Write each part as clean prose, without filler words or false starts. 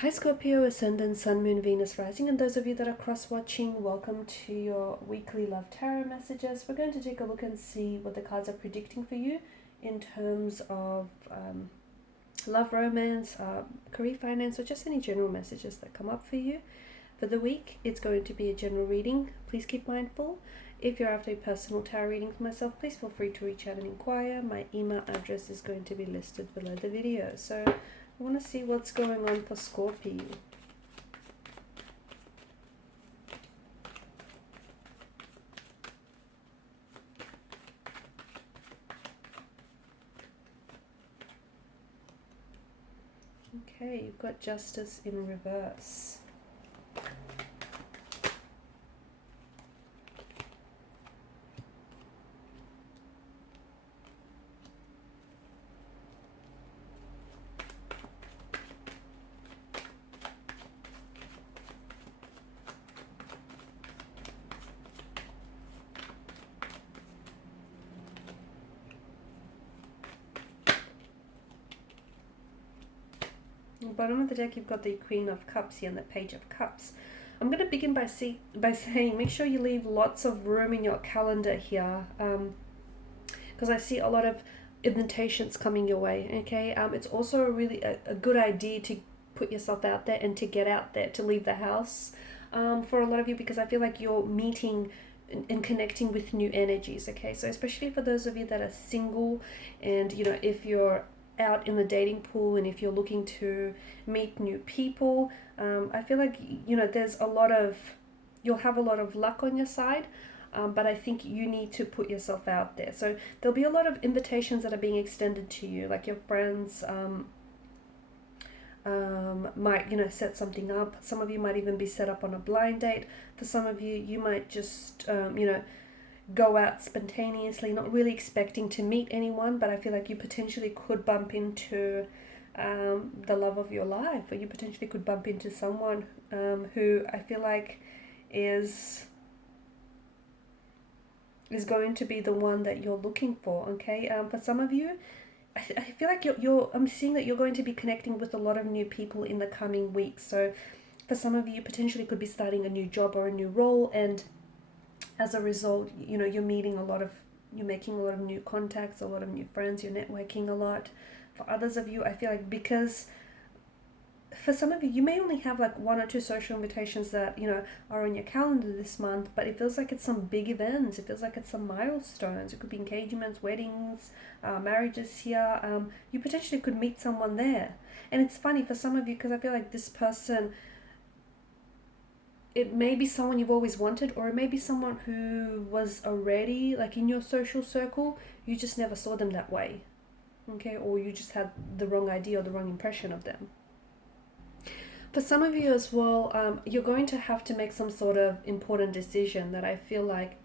Hi Scorpio, Ascendant, Sun, Moon, Venus, Rising, and those of you that are cross-watching, welcome to your weekly Love Tarot messages. We're going to take a look and see what the cards are predicting for you in terms of love, romance, career, finance, or just any general messages that come up for you. For the week, it's going to be a general reading. Please keep mindful. If you're after a personal tarot reading for myself, please feel free to reach out and inquire. My email address is going to be listed below the video. So I want to see what's going on for Scorpio. Okay, you've got Justice in reverse. Bottom of the deck, you've got the Queen of Cups here and the Page of Cups. I'm going to begin by saying make sure you leave lots of room in your calendar here, because I see a lot of invitations coming your way. Okay, it's also really a good idea to put yourself out there and to get out there, to leave the house, for a lot of you, because I feel like you're meeting and connecting with new energies. Okay, so especially for those of you that are single, and if you're out in the dating pool and if you're looking to meet new people, I feel like there's you'll have a lot of luck on your side, but I think you need to put yourself out there. So there'll be a lot of invitations that are being extended to you, like your friends might set something up. Some of you might even be set up on a blind date. For some of you, you might just go out spontaneously, not really expecting to meet anyone, but I feel like you potentially could bump into the love of your life, or you potentially could bump into someone who I feel like is going to be the one that you're looking for. Okay, for some of you, I feel like I'm seeing that you're going to be connecting with a lot of new people in the coming weeks. So for some of you, potentially could be starting a new job or a new role, and as a result, you're making a lot of new contacts, a lot of new friends, you're networking a lot. For others of you, I feel like, because for some of you, you may only have like one or two social invitations that are on your calendar this month, but it feels like it's some big events. It feels like it's some milestones. It could be engagements, weddings, marriages here. You potentially could meet someone there. And it's funny for some of you, because I feel like this person, it may be someone you've always wanted, or it may be someone who was already like in your social circle. You just never saw them that way. Okay, or you just had the wrong idea or the wrong impression of them. For some of you as well, you're going to have to make some sort of important decision that I feel like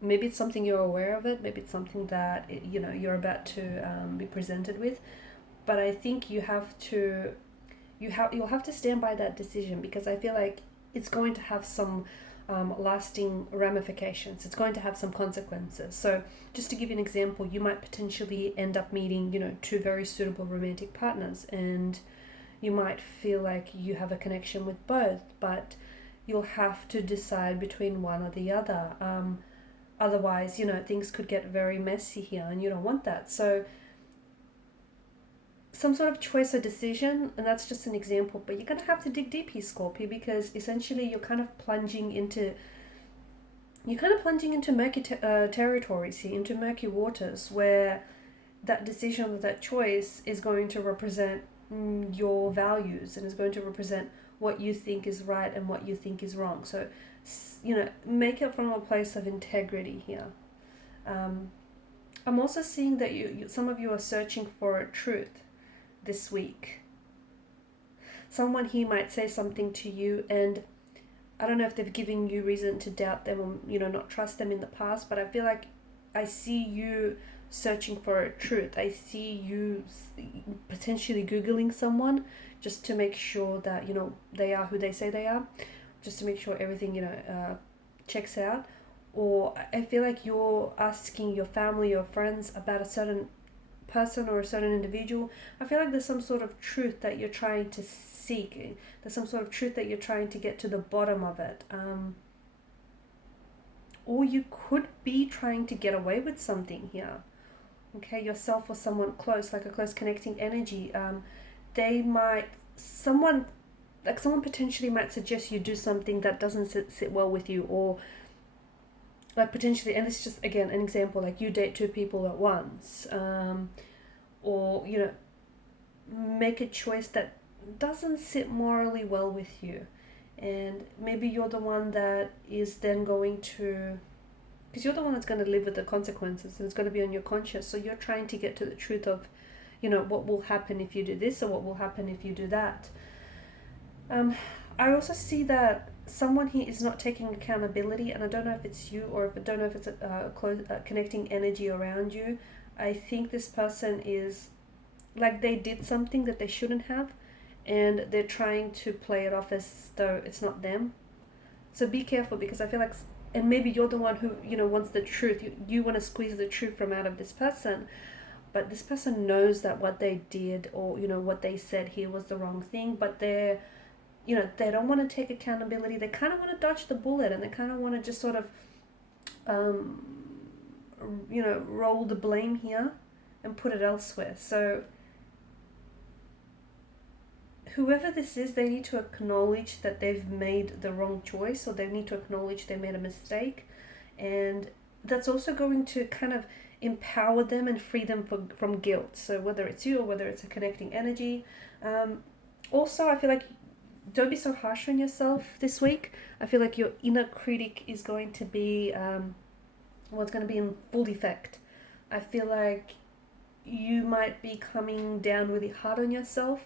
maybe it's something you're aware of it, maybe it's something that you're about to be presented with, but I think you'll have to stand by that decision, because I feel like it's going to have some lasting ramifications. It's going to have some consequences. So just to give you an example, you might potentially end up meeting two very suitable romantic partners, and you might feel like you have a connection with both, but you'll have to decide between one or the other. Otherwise, things could get very messy here, and you don't want that. So some sort of choice or decision, and that's just an example, but you're going to have to dig deep here, Scorpio, because essentially you're kind of plunging into murky territories here, into murky waters, where that decision or that choice is going to represent your values, and is going to represent what you think is right and what you think is wrong. So make it from a place of integrity here. I'm also seeing that some of you are searching for a truth this week. Someone here might say something to you, and I don't know if they've given you reason to doubt them or not trust them in the past, but I feel like I see you searching for a truth. I see you potentially Googling someone just to make sure that they are who they say they are, just to make sure everything checks out. Or I feel like you're asking your family or friends about a certain person or a certain individual. I feel like there's some sort of truth that you're trying to seek. There's some sort of truth that you're trying to get to the bottom of it. Or you could be trying to get away with something here. Okay, yourself or someone close, like a close connecting energy. Someone potentially might suggest you do something that doesn't sit well with you, or like potentially, and this is just again an example, like you date two people at once, or make a choice that doesn't sit morally well with you, and maybe you're the one that is then going to, because you're the one that's going to live with the consequences, and it's going to be on your conscience. So you're trying to get to the truth of, what will happen if you do this, or what will happen if you do that. I also see that someone here is not taking accountability, and I don't know if it's you, or I don't know if it's a close connecting energy around you. I think this person is like they did something that they shouldn't have, and they're trying to play it off as though it's not them. So be careful, because I feel like, and maybe you're the one who wants the truth. You want to squeeze the truth from out of this person, but this person knows that what they did, or what they said here was the wrong thing, but they don't want to take accountability. They kind of want to dodge the bullet, and they kind of want to just sort of roll the blame here and put it elsewhere. So whoever this is, they need to acknowledge that they've made the wrong choice, or they need to acknowledge they made a mistake, and that's also going to kind of empower them and free them from guilt. So whether it's you or whether it's a connecting energy. Also, I feel like don't be so harsh on yourself this week. I feel like your inner critic is going to be, it's going to be in full effect. I feel like you might be coming down really hard on yourself.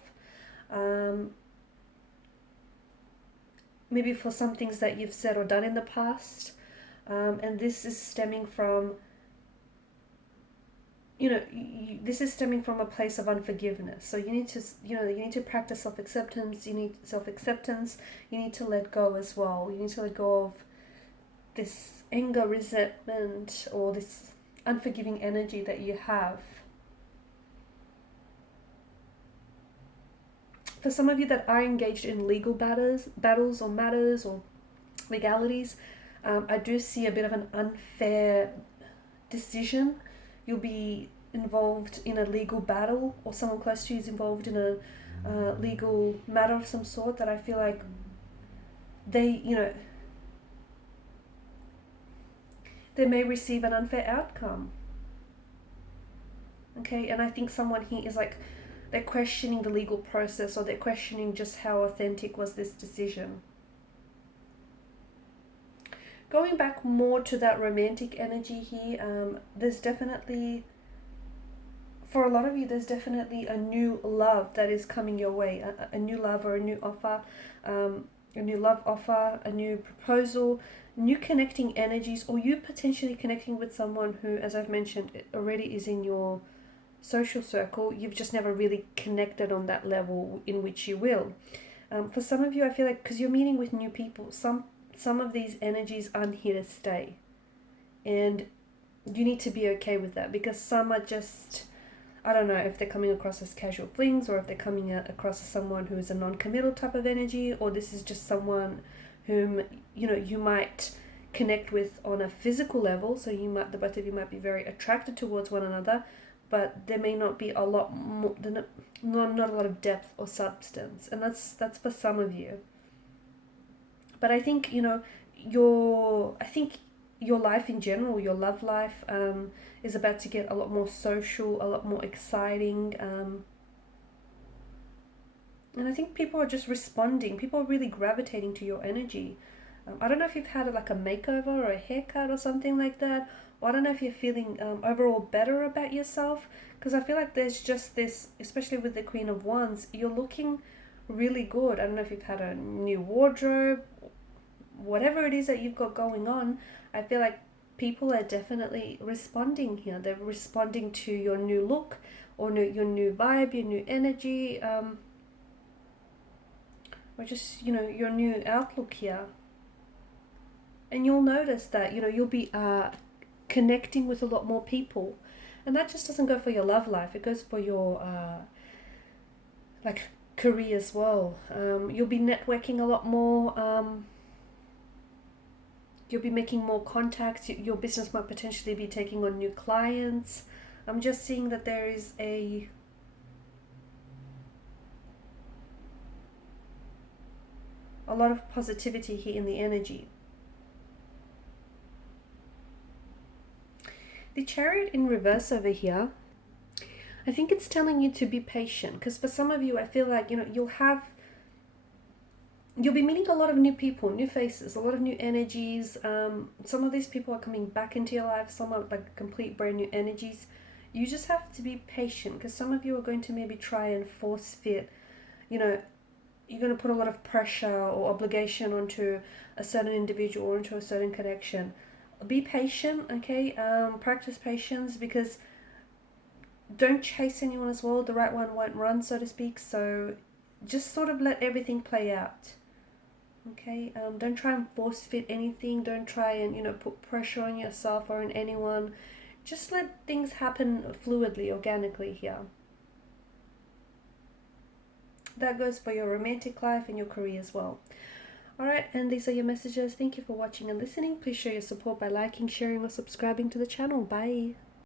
Maybe for some things that you've said or done in the past. And this is stemming from, this is stemming from a place of unforgiveness. So you need to practice self-acceptance. You need to let go as well. You need to let go of this anger, resentment, or this unforgiving energy that you have. For some of you that are engaged in legal battles or matters or legalities, I do see a bit of an unfair decision. You'll be involved in a legal battle, or someone close to you is involved in a legal matter of some sort that I feel like they may receive an unfair outcome. Okay, and I think someone here is like, they're questioning the legal process, or they're questioning just how authentic was this decision. Going back more to that romantic energy here, there's definitely, for a lot of you, there's definitely a new love that is coming your way, a new love or a new offer, a new love offer, a new proposal, new connecting energies, or you potentially connecting with someone who, as I've mentioned, already is in your social circle. You've just never really connected on that level in which you will. For some of you, I feel like, because you're meeting with new people, some of these energies aren't here to stay, and you need to be okay with that, because some are just, I don't know if they're coming across as casual flings, or if they're coming across as someone who is a non-committal type of energy, or this is just someone whom you might connect with on a physical level. So the both of you might be very attracted towards one another, but there may not be a lot more, not a lot of depth or substance, and that's for some of you. But I think your life in general, your love life, is about to get a lot more social, a lot more exciting, and I think people are just responding. People are really gravitating to your energy. I don't know if you've had like a makeover or a haircut or something like that. Or I don't know if you're feeling overall better about yourself, because I feel like there's just this, especially with the Queen of Wands, you're looking really good. I don't know if you've had a new wardrobe, whatever it is that you've got going on. I feel like people are definitely responding here. They're responding to your new look, or your new vibe, your new energy, or just your new outlook here. And you'll notice that you'll be connecting with a lot more people, and that just doesn't go for your love life. It goes for your like career as well. You'll be networking a lot more. You'll be making more contacts. Your business might potentially be taking on new clients. I'm just seeing that there is a lot of positivity here in the energy. The Chariot in reverse over here, I think it's telling you to be patient, because for some of you, I feel like, you'll be meeting a lot of new people, new faces, a lot of new energies. Some of these people are coming back into your life. Some are like complete brand new energies. You just have to be patient, because some of you are going to maybe try and force fit, you're going to put a lot of pressure or obligation onto a certain individual or into a certain connection. Be patient, okay? Practice patience, because don't chase anyone as well. The right one won't run, so to speak. So just sort of let everything play out, okay? Don't try and force fit anything. Don't try and, put pressure on yourself or on anyone. Just let things happen fluidly, organically here. That goes for your romantic life and your career as well. Alright, and these are your messages. Thank you for watching and listening. Please show your support by liking, sharing, or subscribing to the channel. Bye.